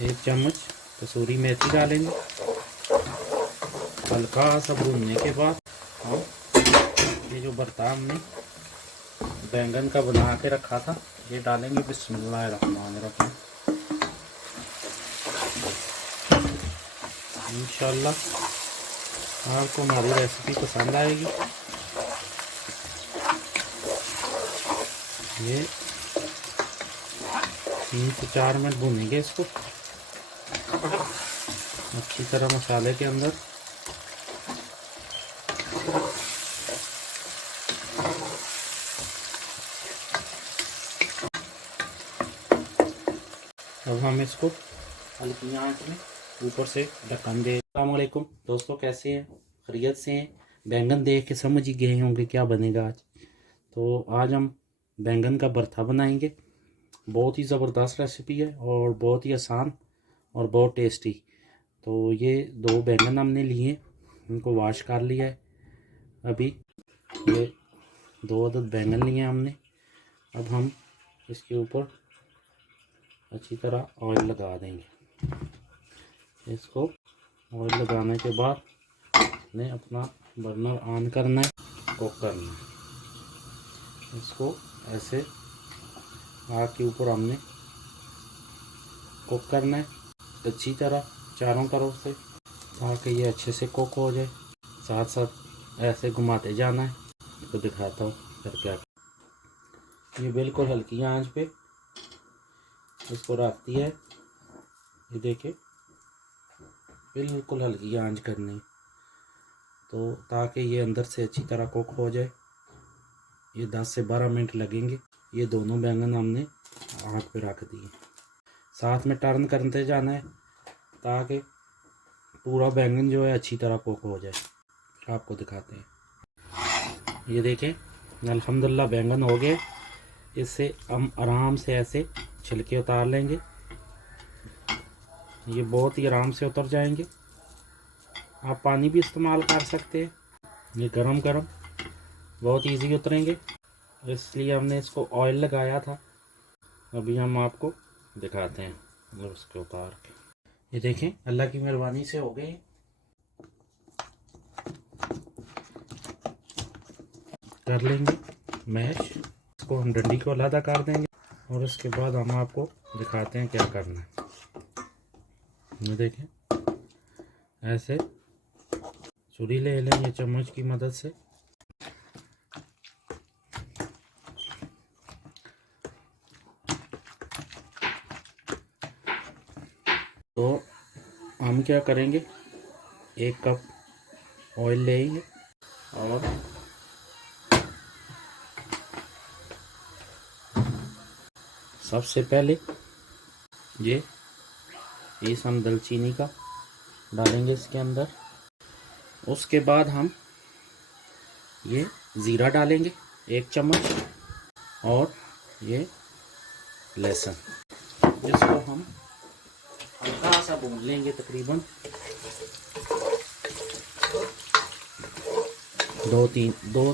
1 चम्मच कसूरी मेथी डालेंगे। हल्का सा भूनने के बाद हम ये जो भरता हमने बैंगन का बना के रखा था ये डालेंगे। बिस्मिल्लाहिर्रहमानिर्रहीम। इंशाल्लाह आपको हमारी रेसिपी पसंद आएगी। ये 3 से 4 मिनट भूनेंगे इसको अच्छी तरह मसाले के अंदर। अब हम इसको हल्की आंच में ऊपर से ढक्कन दे। अस्सलाम वालेकुम दोस्तों, कैसे हैं? खैरियत से हैं? बैंगन देख के समझ ही गए होंगे क्या बनेगा आज। तो आज हम बैंगन का भरता बनाएंगे। बहुत ही ज़बरदस्त रेसिपी है और बहुत ही आसान और बहुत टेस्टी। तो ये 2 बैंगन हमने लिए, इनको वॉश कर लिया है। अभी ये 2 अदद बैंगन लिए हमने। अब हम इसके ऊपर अच्छी तरह ऑयल लगा देंगे। इसको ऑयल लगाने के बाद ने अपना बर्नर ऑन करना है, कुक करना है। इसको ऐसे आग के ऊपर हमने कुक करना है अच्छी तरह चारों तरफ से, ताकि ये अच्छे से कुक हो जाए। साथ साथ ऐसे घुमाते जाना है। तो दिखाता हूँ फिर क्या। ये बिल्कुल हल्की आंच पे इसको रखती है। ये देखिए बिल्कुल हल्की आंच करनी, तो ताकि ये अंदर से अच्छी तरह कुक हो जाए। ये 10 से 12 मिनट लगेंगे। ये दोनों बैंगन हमने आग पे रख दिए। साथ में टर्न करते जाना है ताकि पूरा बैंगन जो है अच्छी तरह कुक हो जाए। आपको दिखाते हैं। ये देखें अल्हम्दुलिल्लाह बैंगन हो गए। इससे हम आराम से ऐसे छिलके उतार लेंगे। ये बहुत ही आराम से उतर जाएंगे। आप पानी भी इस्तेमाल कर सकते हैं। ये गरम गरम बहुत इजी उतरेंगे, इसलिए हमने इसको ऑयल लगाया था। अभी हम आपको दिखाते हैं मतलब उसके उतार के। ये देखें अल्लाह की मेहरबानी से हो गए। कर लेंगे मैश। इसको हम डंडी को अलग कर देंगे और उसके बाद हम आपको दिखाते हैं क्या करना है। ये देखें ऐसे छुरी ले लेंगे चम्मच की मदद से। तो हम क्या करेंगे, 1 कप ऑयल लेंगे और सबसे पहले ये पीस हम दालचीनी का डालेंगे इसके अंदर। उसके बाद हम ये ज़ीरा डालेंगे 1 चम्मच और ये लहसुन। इसको हम हल्का सा भून लेंगे तकरीबन 2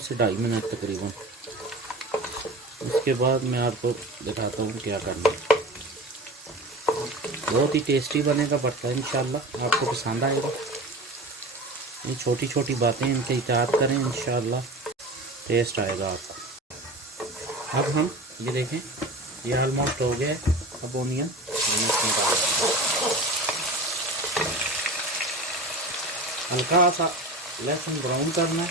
से 2.5 मिनट तकरीबन। उसके बाद मैं आपको दिखाता हूँ क्या करना है। बहुत ही टेस्टी बनेगा भरता, इंशाल्लाह आपको पसंद आएगा। ये छोटी छोटी बातें इनके इताअत करें, इंशाल्लाह टेस्ट आएगा आपको। अब हम ये देखें ये ऑलमोस्ट हो गया है। अब ओनियन इसमें डालेंगे। हल्का सा लहसुन ब्राउन करना है।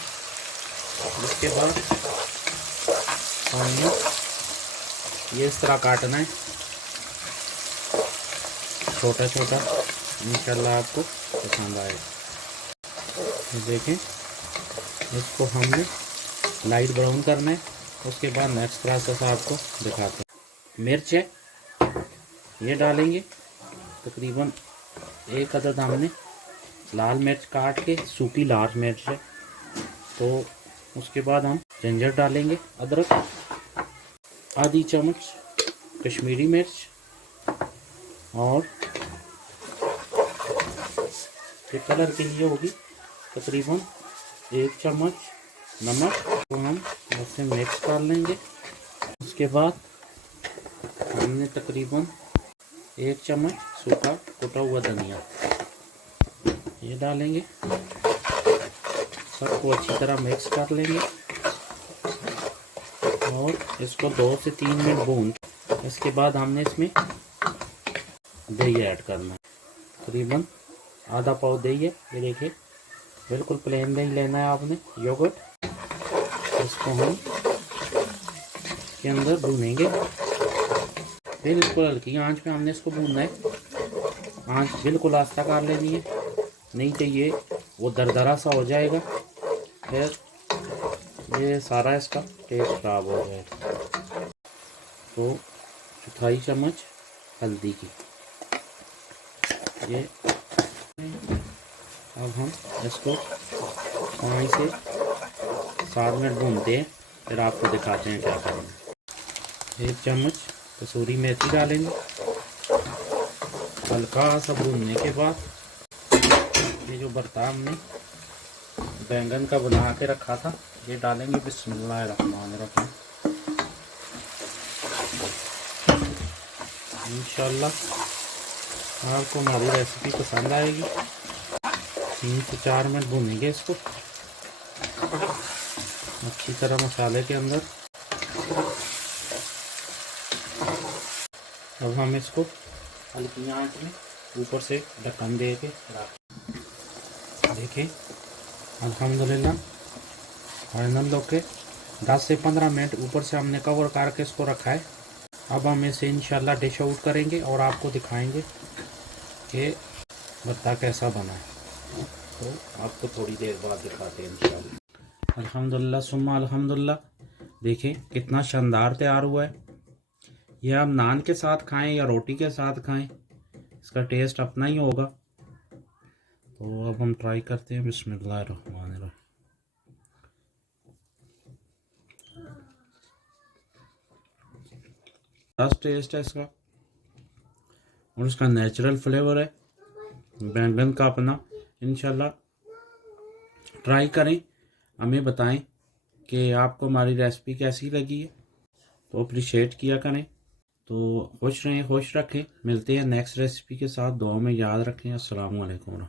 उसके बाद ओनियन ये इस तरह काटना है छोटा छोटा। इंशाल्लाह आपको पसंद आएगा। ये देखें इसको हमने लाइट ब्राउन करना है। उसके बाद नेक्स्ट प्रोसेस आपको दिखाते हैं। मिर्च है ये डालेंगे तकरीबन 1 अदद। हमने लाल मिर्च काट के, सूखी लाल मिर्च है। तो उसके बाद हम जिंजर डालेंगे, अदरक, आधी चम्मच कश्मीरी मिर्च और ये कलर के लिए होगी तकरीबन 1 चम्मच नमक। तो हम ऐसे मिक्स कर लेंगे। उसके बाद हमने तकरीबन 1 चम्मच सूखा कुटा हुआ धनिया ये डालेंगे। सबको अच्छी तरह मिक्स कर लेंगे और इसको 2 से 3 मिनट भून। इसके बाद हमने इसमें दही ऐड करना है। तकरीबन आधा पाव दही है, ये देखिए बिल्कुल प्लेन दही लेना है आपने, योगर्ट। इसको हम के अंदर भूनेंगे, बिल्कुल हल्की आंच पे हमने इसको भूनना है। आंच बिल्कुल आस्था कर लेनी है, नहीं तो ये वो दरदरा सा हो जाएगा, फिर ये सारा इसका टेस्ट खराब हो जाएगा। तो 1/4 चम्मच हल्दी की ये, अब हम इसको 5 से 7 मिनट भूनते हैं, फिर आपको दिखाते हैं क्या करेंगे। 1 चम्मच कसूरी मेथी डालेंगे। हल्का सा भूनने के बाद ये जो भरता हमने बैंगन का बना के रखा था ये डालेंगे। बिस्मिल्लाहिर्रहमानिर्रहीम। इंशाल्लाह आपको हमारी रेसिपी पसंद आएगी। 3 से 4 मिनट भूनेंगे इसको अच्छी तरह मसाले के अंदर। अब हम इसको हल्की आंच में ऊपर से ढक्कन दे के देखें। अल्हम्दुलिल्लाह फाइनल होके 10 से 15 मिनट ऊपर से हमने कवर करके इसको रखा है। अब हम इसे इंशाल्लाह डिश आउट करेंगे और आपको दिखाएंगे कि भरता कैसा बना है। तो आपको थोड़ी देर बाद दिखाते हैं इंशाल्लाह। अल्हम्दुलिल्लाह सुम्मा अल्हम्दुलिल्लाह, देखें कितना शानदार तैयार हुआ है। यह आप नान के साथ खाएं या रोटी के साथ खाएं, इसका टेस्ट अपना ही होगा। तो अब हम ट्राई करते हैं। बिस्मिल्लाहिर्रहमानिर्रहीम। बस टेस्ट है इसका और इसका नेचुरल फ्लेवर है बैंगन का अपना। इंशाल्लाह ट्राई करें, हमें बताएं कि आपको हमारी रेसिपी कैसी लगी है, तो अप्रिशिएट किया करें। तो खुश रहें, खुश रखें। मिलते हैं नेक्स्ट रेसिपी के साथ। दुआ में याद रखें। अस्सलामु अलैकुम।